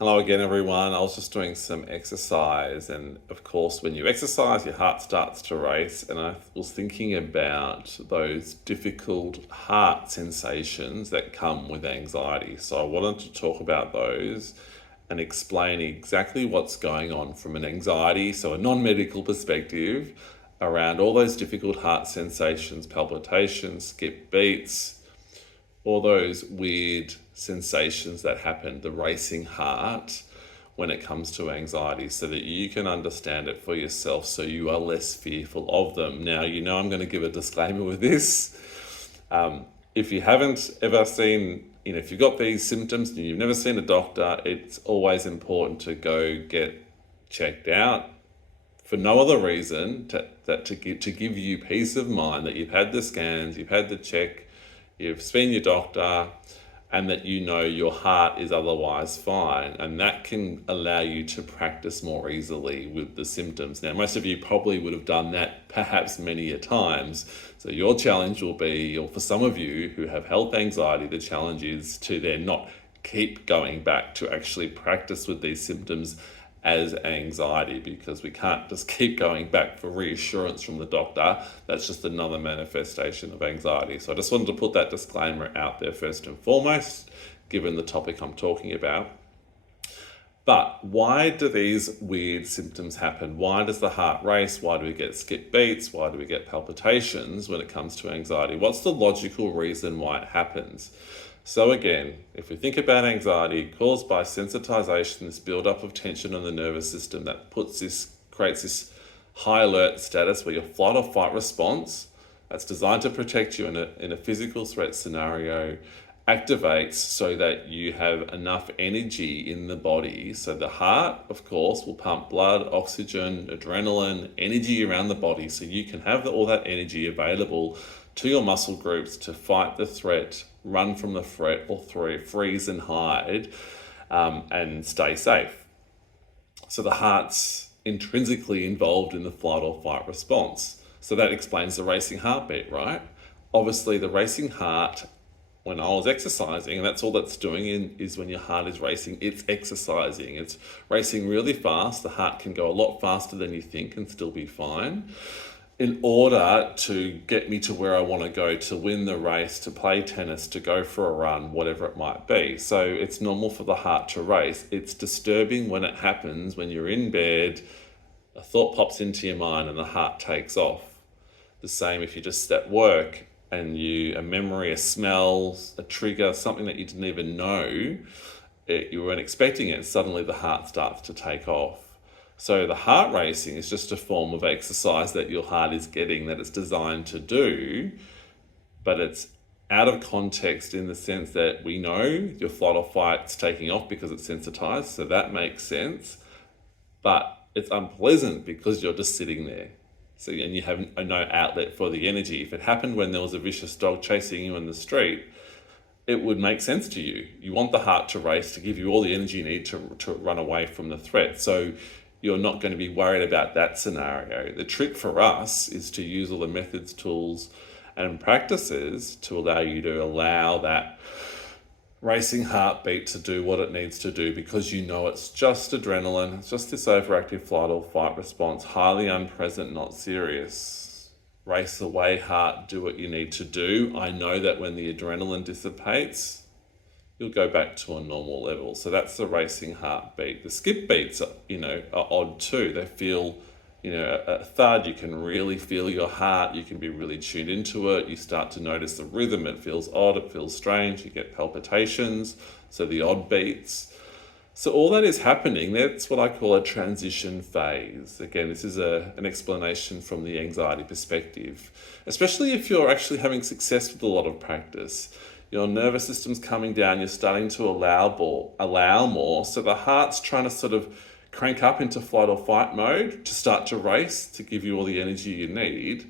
Hello again, everyone. I was just doing some exercise, and of course, when you exercise, your heart starts to race. And I was thinking about those difficult heart sensations that come with anxiety. So, I wanted to talk about those and explain exactly what's going on from an anxiety, so a non medical perspective, around all those difficult heart sensations, palpitations, skip beats, all those weird sensations that happen, the racing heart, when it comes to anxiety, so that you can understand it for yourself so you are less fearful of them. Now, I'm going to give a disclaimer with this. If you haven't ever seen, if you've got these symptoms and you've never seen a doctor, it's always important to go get checked out for no other reason to give you peace of mind that you've had the scans, you've had the check, you've seen your doctor, and that your heart is otherwise fine. And that can allow you to practice more easily with the symptoms. Now, most of you probably would have done that perhaps many a times. So your challenge will be, or for some of you who have health anxiety, the challenge is to then not keep going back to actually practice with these symptoms as anxiety, because we can't just keep going back for reassurance from the doctor. That's just another manifestation of anxiety. So I just wanted to put that disclaimer out there first and foremost, given the topic I'm talking about. But why do these weird symptoms happen? Why does the heart race? Why do we get skip beats? Why do we get palpitations when it comes to anxiety? What's the logical reason why it happens? So again, if we think about anxiety caused by sensitization, this buildup of tension on the nervous system that creates this high alert status where your flight or fight response, that's designed to protect you in a physical threat scenario, activates so that you have enough energy in the body. So the heart, of course, will pump blood, oxygen, adrenaline, energy around the body, so you can have all that energy available to your muscle groups to fight the threat, run from the threat, or freeze and hide, and stay safe. So the heart's intrinsically involved in the flight or fight response. So that explains the racing heartbeat, right? Obviously, the racing heart, when I was exercising, and that's all that's doing is when your heart is racing, it's exercising. It's racing really fast. The heart can go a lot faster than you think and still be fine, in order to get me to where I want to go, to win the race, to play tennis, to go for a run, whatever it might be. So it's normal for the heart to race. It's disturbing when it happens, when you're in bed, a thought pops into your mind and the heart takes off. The same if you're just at work and a memory, a smell, a trigger, something that you didn't even know, you weren't expecting it, and suddenly the heart starts to take off. So the heart racing is just a form of exercise that your heart is getting, that it's designed to do, but it's out of context in the sense that we know your flight or fight's taking off because it's sensitized, so that makes sense, but it's unpleasant because you're just sitting there. So, and you have no outlet for the energy. If it happened when there was a vicious dog chasing you in the street, it would make sense to you. You want the heart to race to give you all the energy you need to run away from the threat. So you're not going to be worried about that scenario. The trick for us is to use all the methods, tools, and practices to allow you to allow that racing heartbeat to do what it needs to do, because it's just adrenaline, it's just this overactive flight or fight response, highly unpleasant, not serious. Race away, heart, do what you need to do. I know that when the adrenaline dissipates, you'll go back to a normal level. So that's the racing heartbeat. The skip beats are odd too. They feel, a thud. You can really feel your heart. You can be really tuned into it. You start to notice the rhythm. It feels odd. It feels strange. You get palpitations. So the odd beats. So all that is happening. That's what I call a transition phase. Again, this is an explanation from the anxiety perspective, especially if you're actually having success with a lot of practice. Your nervous system's coming down, you're starting to allow more. So the heart's trying to sort of crank up into flight or fight mode to start to race, to give you all the energy you need.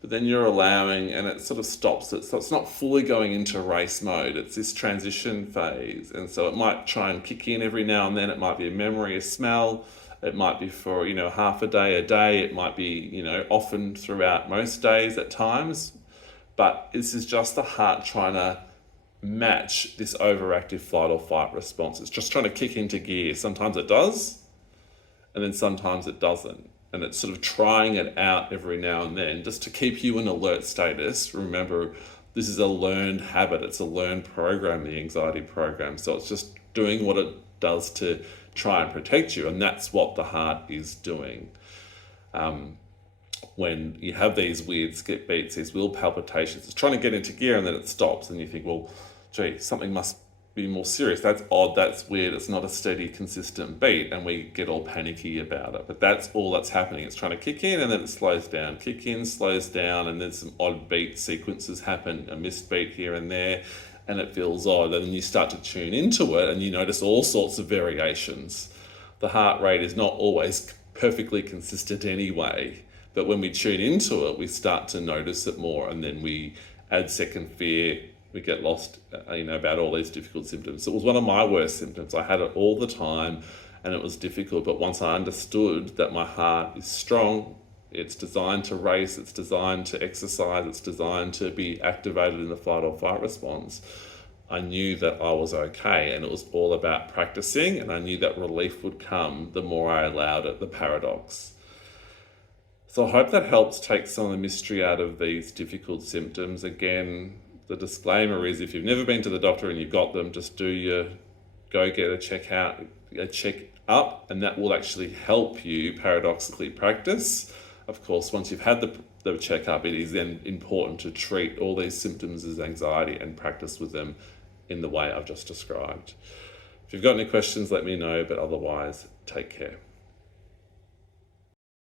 But then you're allowing, and it sort of stops it. So it's not fully going into race mode. It's this transition phase. And so it might try and kick in every now and then. It might be a memory, a smell. It might be for, half a day. It might be, often throughout most days at times. But this is just the heart trying to match this overactive flight or fight response. It's just trying to kick into gear. Sometimes it does, and then sometimes it doesn't. And it's sort of trying it out every now and then just to keep you in alert status. Remember, this is a learned habit. It's a learned program, the anxiety program. So it's just doing what it does to try and protect you. And that's what the heart is doing. When you have these weird skip beats, these will palpitations, it's trying to get into gear and then it stops. And you think, well, gee, something must be more serious. That's odd, that's weird, it's not a steady, consistent beat, and we get all panicky about it. But that's all that's happening. It's trying to kick in and then it slows down, kick in, slows down, and then some odd beat sequences happen, a missed beat here and there, and it feels odd. And then you start to tune into it and you notice all sorts of variations. The heart rate is not always perfectly consistent anyway, but when we tune into it, we start to notice it more, and then we add second fear. We get lost, about all these difficult symptoms. It was one of my worst symptoms. I had it all the time and it was difficult. But once I understood that my heart is strong, it's designed to race, it's designed to exercise, it's designed to be activated in the flight or fight response, I knew that I was okay. And it was all about practicing, and I knew that relief would come the more I allowed it, the paradox. So I hope that helps take some of the mystery out of these difficult symptoms. Again, the disclaimer is, if you've never been to the doctor and you've got them, just go get a check up, and that will actually help you paradoxically practice. Of course, once you've had the checkup, it is then important to treat all these symptoms as anxiety and practice with them in the way I've just described. If you've got any questions, let me know, but otherwise, take care.